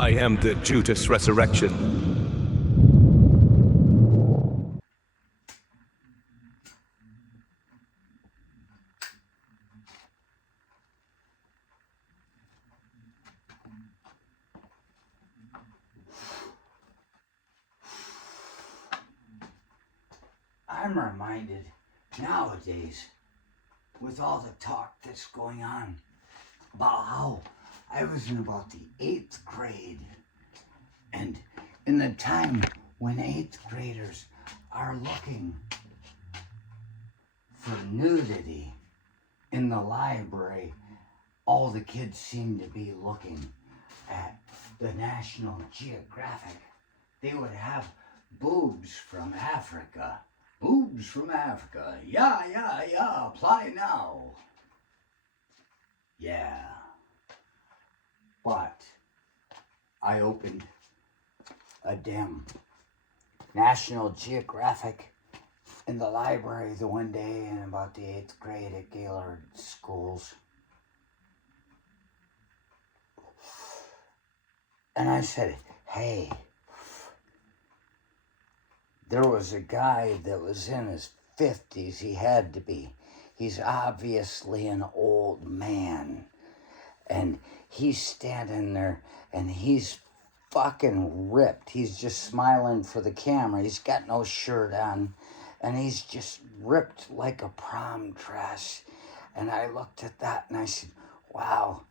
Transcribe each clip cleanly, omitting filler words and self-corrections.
I am the Judas Resurrection. I'm reminded nowadays, with all the talk that's going on, about how I was in about the 8th grade. And in the time when 8th graders are looking for nudity in the library, all the kids seem to be looking at the National Geographic. They would have boobs from Africa. Boobs from Africa. Yeah. Apply now. Yeah. But I opened a damn National Geographic in the library the one day in about the 8th grade at Gaylord Schools. And I said, hey, there was a guy that was in his 50s. He had to be. He's obviously an old man. And he's standing there and he's fucking ripped. He's just smiling for the camera. He's got no shirt on. And he's just ripped like a prom dress. And I looked at that and I said, wow,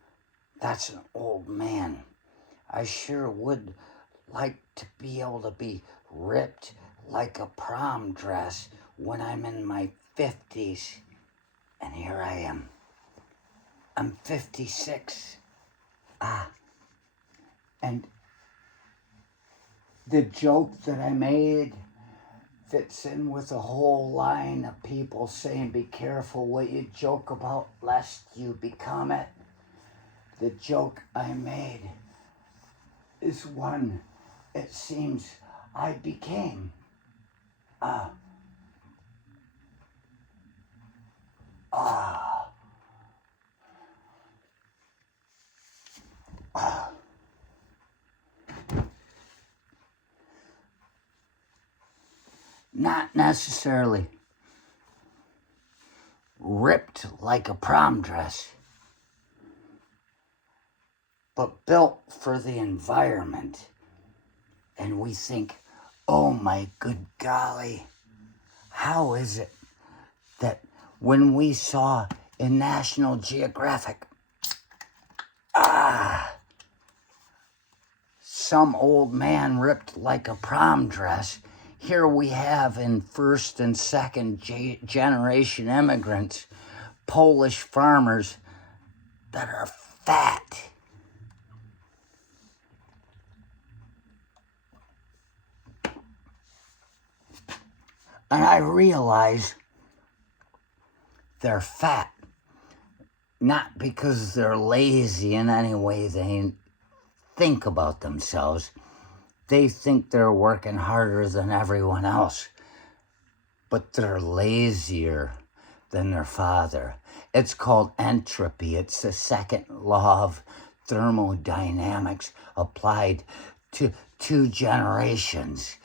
that's an old man. I sure would like to be able to be ripped like a prom dress when I'm in my 50s. And here I am. I'm 56. And the joke that I made fits in with a whole line of people saying, be careful what you joke about lest you become it. The joke I made is one it seems I became. Not necessarily ripped like a prom dress, but built for the environment. And we think, oh my good golly, how is it that when we saw in National Geographic, some old man ripped like a prom dress, here we have in first and second generation immigrants, Polish farmers that are fat. And I realize they're fat, not because they're lazy in any way they think about themselves. They think they're working harder than everyone else, but they're lazier than their father. It's called entropy. It's the second law of thermodynamics applied to 2 generations.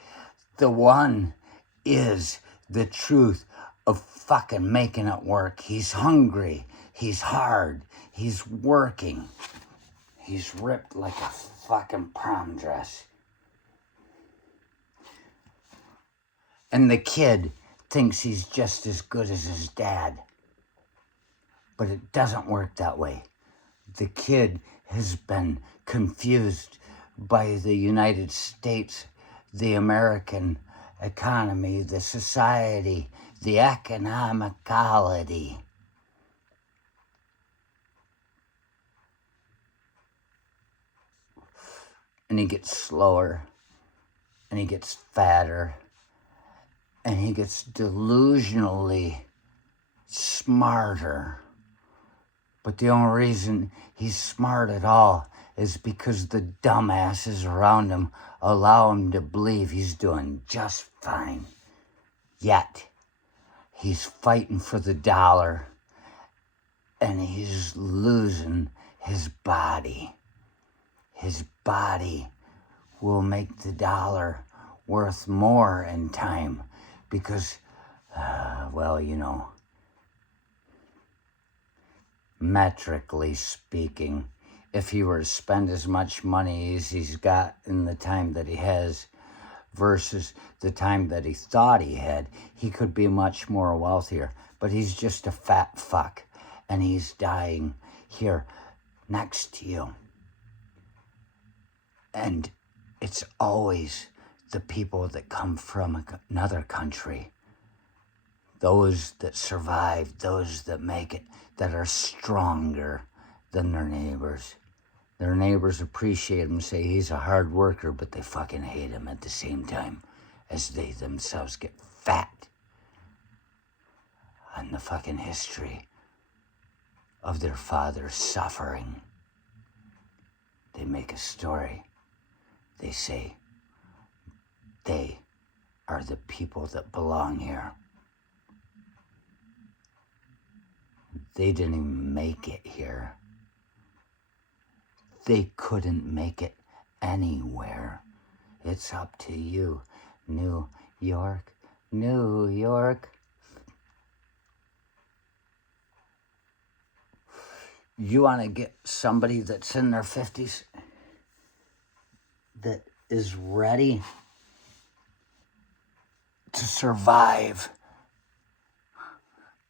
The one is the truth of fucking making it work. He's hungry. He's hard. He's working. He's ripped like a fucking prom dress. And the kid thinks he's just as good as his dad. But it doesn't work that way. The kid has been confused by the United States, the American economy, the society, the economicality. And he gets slower, and he gets fatter, and he gets delusionally smarter. But the only reason he's smart at all is because the dumbasses around him allow him to believe he's doing just fine. Yet, he's fighting for the dollar, and he's losing his body. his body will make the dollar worth more in time because, well, you know, metrically speaking, if he were to spend as much money as he's got in the time that he has versus the time that he thought he had, he could be much more wealthier. But he's just a fat fuck, and he's dying here next to you. And it's always the people that come from another country, those that survive, those that make it, that are stronger than their neighbors. Their neighbors appreciate him, say he's a hard worker, but they fucking hate him at the same time as they themselves get fat on the fucking history of their father's suffering. They make a story. They say they are the people that belong here. They didn't even make it here. They couldn't make it anywhere. It's up to you, New York, New York. You want to get somebody that's in their 50s that is ready to survive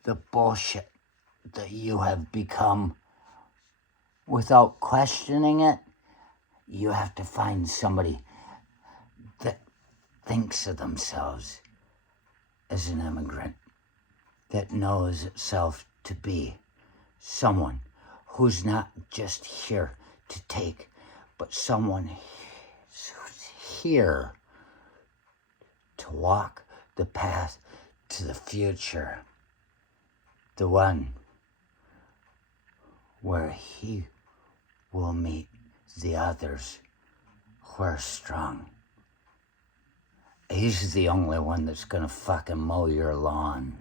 the bullshit that you have become without questioning it. You have to find somebody that thinks of themselves as an immigrant, that knows itself to be someone who's not just here to take, but someone who's here to walk the path to the future, the one where he will meet the others who are strong. He's the only one that's gonna fucking mow your lawn.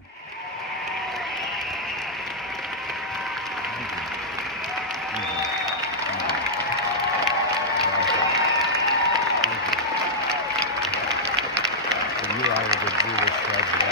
You are the Jewish resident.